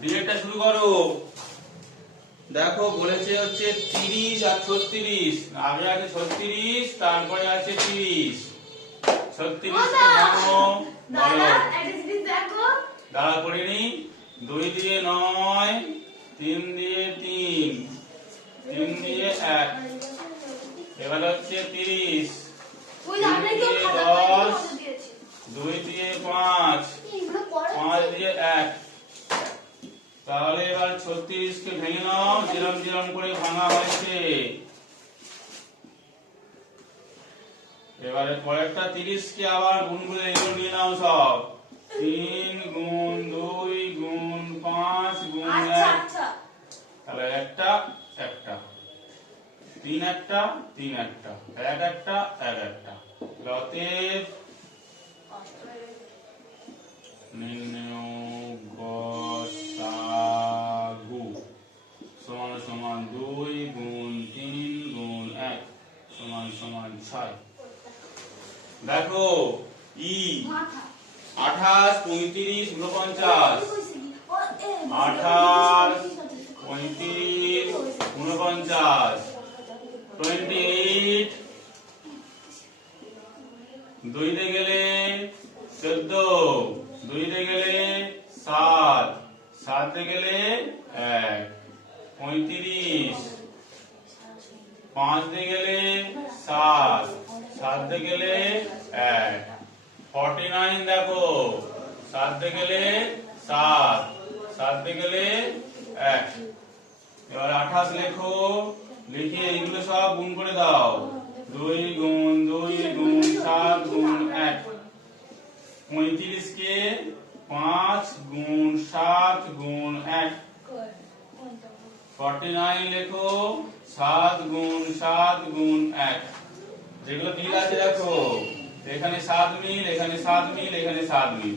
ডিরেক্টটা শুরু করো। দেখো বলেছে হচ্ছে 30 আর 36, আগে আছে 36, তারপরে আছে 30। 36 কে ভাঙো, বলো। দাঁড়া পড়িনি। 2 দিয়ে 9, 3 দিয়ে 3, 3 দিয়ে 1, এবার হচ্ছে 30, 3 দিয়ে 10, 2 দিয়ে 5, 5 দিয়ে 1। তাহলে এবার 36 কে ভেঙে নাও, যেরকম যেরকম করে ভাঙা হয়েছে। এবারে পরেরটা 30 কে আবার গুণ করে এগুলো নিয়ে নাও সব। 3 গুণ 2 গুণ 5 গুণ 1। তাহলে একটা একটা, 3 একটা 3 একটা, 1 একটা 1 একটা। অতএব গসাগু সমান সমান 2 গুণ 3 গুণ 1 সমান সমান 6। দেখো ই 28 35 49, 28 35 49, 28, 2 দিয়ে গেলে 14, 2 দিয়ে গেলে 7, 7 দিয়ে গেলে 1, 35, 5 দিয়ে গেলে 7, 7 দিয়ে গেলে 1, 49 দেখো 7 দিয়ে গেলে 7, 7 দিয়ে গেলে 1। এবার 28 লেখো, লিখে এগুলো সব গুণ করে দাও। 2 গুণ 2 গুণ 7 গুণ 1। 35 কে 5 গুণ 7 গুণ 1। 49 লেখো, 7 গুণ 7 গুণ 1। যেগুলো মিল আছে দেখো, এখানে 7 মিল, এখানে 7 মিল, এখানে 7 মিল,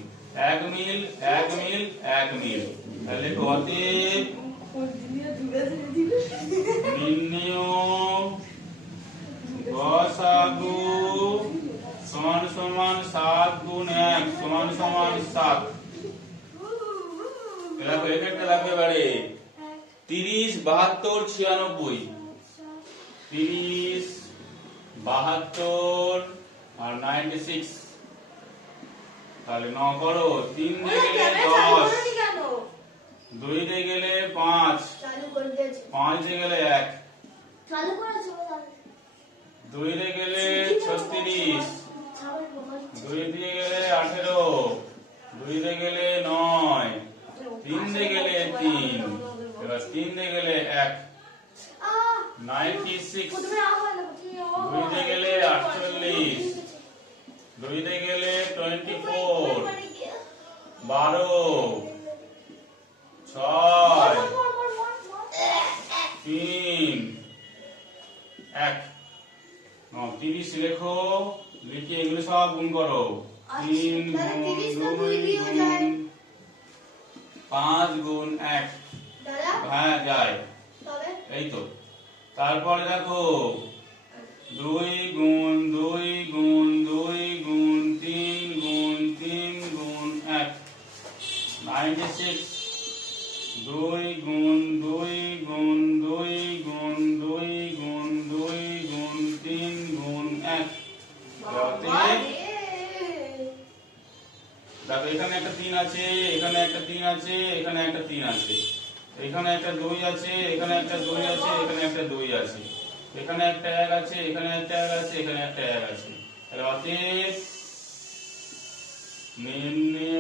1 মিল 1 মিল 1 মিল। তাহলে লেখো অতএব নির্ণেয় গসাগু সমান সমান 7 গুণ 1 সমান সমান 7। দেখো এখানটা লাগবে এবারে 30 72 96, 30 72 আর 96। তাহলে 9 করো, 3 দিয়ে গেলে 10, 2 দিয়ে গেলে 5, 5 দিয়ে গেলে 1, 2 দিয়ে গেলে 36, 2 দিয়ে গেলে 18, 2 দিয়ে গেলে 9, 3 দিয়ে গেলে 3, এবার 3 দিয়ে গেলে 1, 96, 2 দিয়ে গেলে 48, 2 দিয়ে গেলে 24, 12, 6, 3, 1। 30 লেখো, লিখে এগুলো সব গুণ করো। 3 গুণ 2 গুণ 5 গুণ 1। হ্যাঁ যায়, এই তো। তারপরে দেখো 2 গুণ 2 গুণ 2 গুণ 3 গুণ 3 গুণ 1। 96, 2 গুণ 2 গুণ 2 গুণ 2 গুণ 2 গুণ 3 গুণ 1। দেখো এখানে একটা 3 আছে, এখানে একটা 3 আছে, এখানে একটা 3 আছে, এখানে একটা 2 আছে, এখানে একটা 2 আছে, এখানে একটা 2 আছে, এখানে একটা 1 আছে, এখানে একটা 1 আছে, এখানে একটা 1 আছে। তাহলে অতএব নির্ণেয়